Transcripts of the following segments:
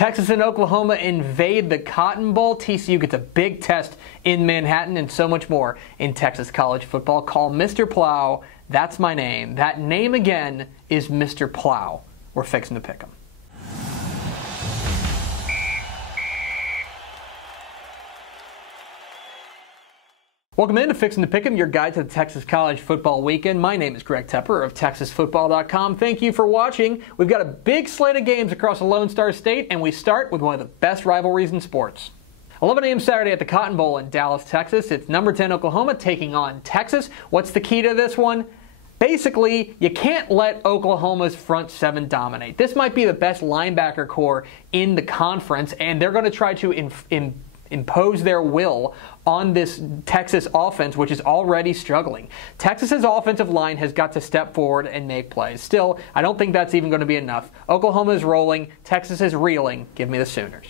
Texas and Oklahoma invade the Cotton Bowl. TCU gets a big test in Manhattan, and so much more in Texas college football. Call Mr. Plow. That's my name. That name again is Mr. Plow. We're fixing to pick him. Welcome in to Fixin' to Pick'em, your guide to the Texas college football weekend. My name is Greg Tepper of TexasFootball.com. Thank you for watching. We've got a big slate of games across the Lone Star State, and we start with one of the best rivalries in sports. 11 a.m. Saturday at the Cotton Bowl in Dallas, Texas. It's number 10 Oklahoma taking on Texas. What's the key to this one? Basically, you can't let Oklahoma's front seven dominate. This might be the best linebacker core in the conference, and they're going to try to impose their will on this Texas offense, which is already struggling. Texas's offensive line has got to step forward and make plays. Still, I don't think that's even going to be enough. Oklahoma is rolling. Texas is reeling. Give me the Sooners.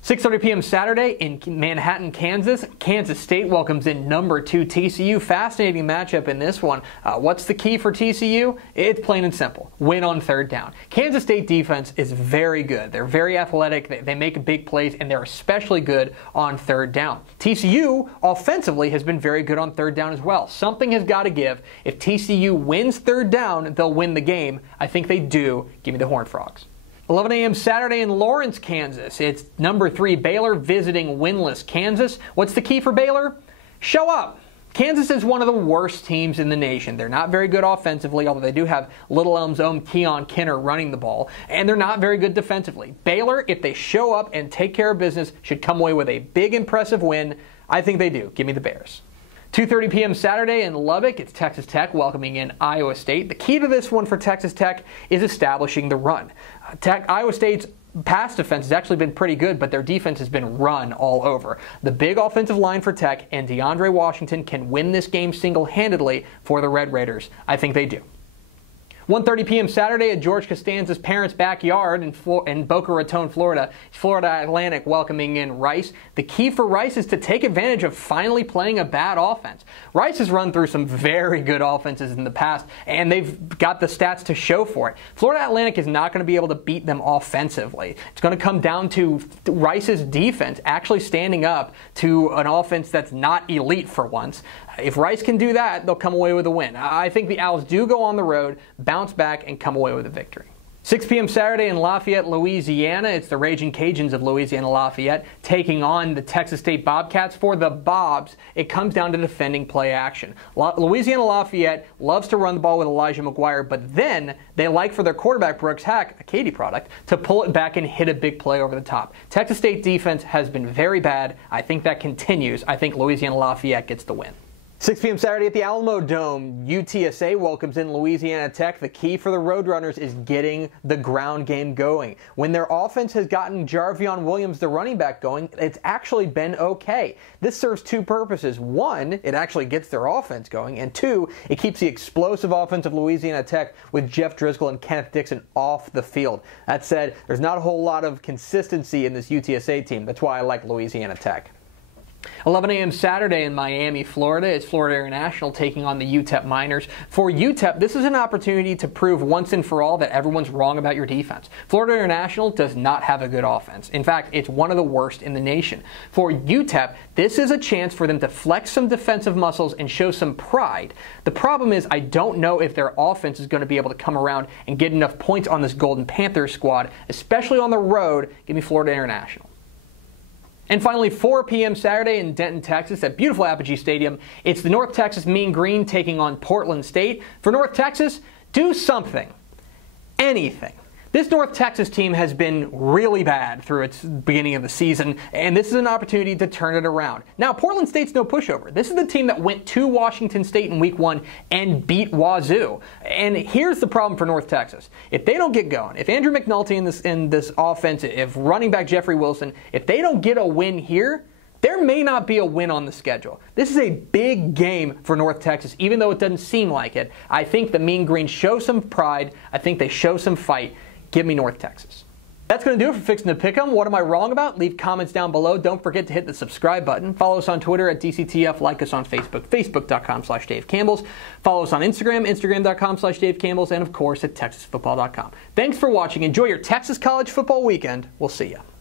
6:30 p.m. Saturday in Manhattan, Kansas. Kansas State welcomes in number 2 TCU. Fascinating matchup in this one. What's the key for TCU? It's plain and simple. Win on third down. Kansas State defense is very good. They're very athletic. They make big plays, and they're especially good on third down. TCU offensively has been very good on third down as well. Something has got to give. If TCU wins third down, they'll win the game. I think they do. Give me the Horned Frogs. 11 a.m. Saturday in Lawrence, Kansas. It's number 3 Baylor visiting winless Kansas. What's the key for Baylor? Show up. Kansas is one of the worst teams in the nation. They're not very good offensively, although they do have Little Elm's own Keon Kinner running the ball, and they're not very good defensively. Baylor, if they show up and take care of business, should come away with a big, impressive win. I think they do. Give me the Bears. 2:30 p.m. Saturday in Lubbock, it's Texas Tech welcoming in Iowa State. The key to this one for Texas Tech is establishing the run. Iowa State's pass defense has actually been pretty good, but their defense has been run all over. The big offensive line for Tech and DeAndre Washington can win this game single-handedly for the Red Raiders. I think they do. 1:30 p.m. Saturday at George Costanza's parents' backyard in Boca Raton, Florida. Florida Atlantic welcoming in Rice. The key for Rice is to take advantage of finally playing a bad offense. Rice has run through some very good offenses in the past, and they've got the stats to show for it. Florida Atlantic is not going to be able to beat them offensively. It's going to come down to Rice's defense actually standing up to an offense that's not elite for once. If Rice can do that, they'll come away with a win. I think the Owls do go on the road, bounce back, and come away with a victory. 6 p.m. Saturday in Lafayette, Louisiana. It's the Raging Cajuns of Louisiana Lafayette taking on the Texas State Bobcats. For the Bobs, it comes down to defending play action. Louisiana Lafayette loves to run the ball with Elijah McGuire, but then they like for their quarterback, Brooks Hack, a Katy product, to pull it back and hit a big play over the top. Texas State defense has been very bad. I think that continues. I think Louisiana Lafayette gets the win. 6 p.m. Saturday at the Alamo Dome, UTSA welcomes in Louisiana Tech. The key for the Roadrunners is getting the ground game going. When their offense has gotten Jarvion Williams, the running back, going, it's actually been okay. This serves 2 purposes. 1, it actually gets their offense going, and 2, it keeps the explosive offense of Louisiana Tech with Jeff Driscoll and Kenneth Dixon off the field. That said, there's not a whole lot of consistency in this UTSA team. That's why I like Louisiana Tech. 11 a.m. Saturday in Miami, Florida. It's Florida International taking on the UTEP Miners. For UTEP, this is an opportunity to prove once and for all that everyone's wrong about your defense. Florida International does not have a good offense. In fact, it's one of the worst in the nation. For UTEP, this is a chance for them to flex some defensive muscles and show some pride. The problem is I don't know if their offense is going to be able to come around and get enough points on this Golden Panthers squad, especially on the road. Give me Florida International. And finally, 4 p.m. Saturday in Denton, Texas at beautiful Apogee Stadium. It's the North Texas Mean Green taking on Portland State. For North Texas, do something. Anything. This North Texas team has been really bad through its beginning of the season, and this is an opportunity to turn it around. Now, Portland State's no pushover. This is the team that went to Washington State in Week 1 and beat Wazoo. And here's the problem for North Texas. If they don't get going, if Andrew McNulty in this offense, if running back Jeffrey Wilson, if they don't get a win here, there may not be a win on the schedule. This is a big game for North Texas, even though it doesn't seem like it. I think the Mean Green show some pride. I think they show some fight. Give me North Texas. That's going to do it for Fixin' to Pick'em. What am I wrong about? Leave comments down below. Don't forget to hit the subscribe button. Follow us on Twitter at DCTF. Like us on Facebook, facebook.com/DaveCampbells. Follow us on Instagram, instagram.com/DaveCampbells. And, of course, at TexasFootball.com. Thanks for watching. Enjoy your Texas college football weekend. We'll see you.